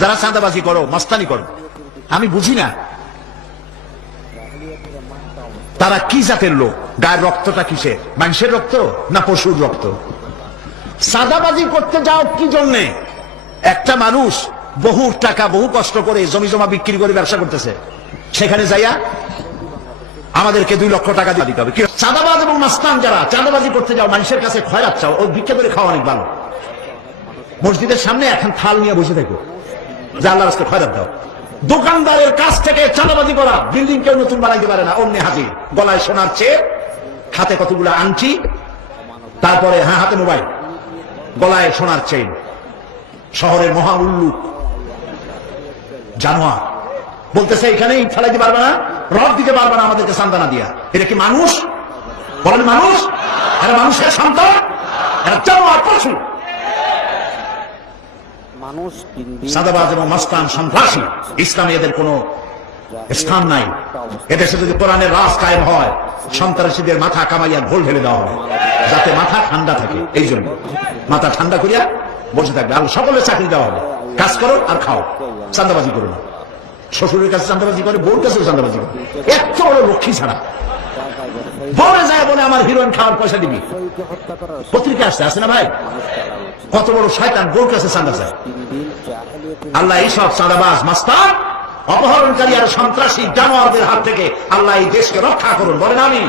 যারা চাঁদাবাজি করো, মাস্তানি করো, আমি বুঝি না তারা কি জাতের লোক, গায়ের রক্তটা কিসের, মানুষের রক্ত না পশুর রক্ত? চাঁদাবাজি করতে যাও কি জন্যে? একটা মানুষ বহু টাকা বহু কষ্ট করে জমি জমা বিক্রি করে ব্যবসা করতেছে, সেখানে যাইয়া আমাদেরকে 2 লক্ষ টাকা দিতে হবে। চাঁদাবাজ এবং মাস্তান যারা চাঁদাবাজি করতে যাও, মানুষের কাছে খয়রাত চাও, ও ভিক্ষা করে খাওয়া অনেক ভালো। মসজিদের সামনে এখন থাল নিয়ে বসে থাকো, যে আল্লাহর রাস্তায় খয়রাত দাও। দোকানদারের কাছ থেকে চাঁদাবাজি করা, বিল্ডিং কেউ নতুন বানাইতে পারে না, অমনি হাজির, গলায় সোনার চেন, হাতে কতগুলো আংটি, তারপরে হাতে মোবাইল, গলায় সোনার চেন, শহরের মহা উল্লুক জানোয়ার বলতেছে এখানে ইট ফেলাইতে পারবে না, রড দিতে পারবে না আমাদেরকে সান্ত্বনা দিয়া। এটা কি মানুষ? বলেন মানুষ? এরা মানুষের সন্তান? এরা জানোয়ার, পশু। সাদাবাজ এবং মাস্তান সন্ত্রাসী, ইসলামে এদের কোন স্থান নাই। এদেশে যদি কোরআনের রাজ কায়েম হয়, সন্ত্রাসীদের মাথা কামাইয়া ঘোল ঢেলে দেওয়া হবে, যাতে মাথা ঠান্ডা থাকে। এই জন্য মাথা ঠান্ডা করিয়া বসে থাকবে। আর সকলের চাকরি দেওয়া হবে, কাজ করো আর খাও, চাঁদাবাজি করো না। শ্বশুরের কাছে চাঁদাবাজি করে, বউর কাছে চাঁদাবাজি করে, এত বড় লক্ষ্মী ছাড়া। বলে যায় বলে আমার হিরোইন খাওয়ার পয়সা দিবি, পত্রিকা আসছে না ভাই? কত বড় শয়তান, বউর কাছে চাঁদা চায়। আল্লাহ এইসব চাঁদাবাজ, মাস্তান, অপহরণকারী আর সন্ত্রাসী জানোয়ারদের হাত থেকে আল্লাহ এই দেশকে রক্ষা করুন, বলেন আমিন।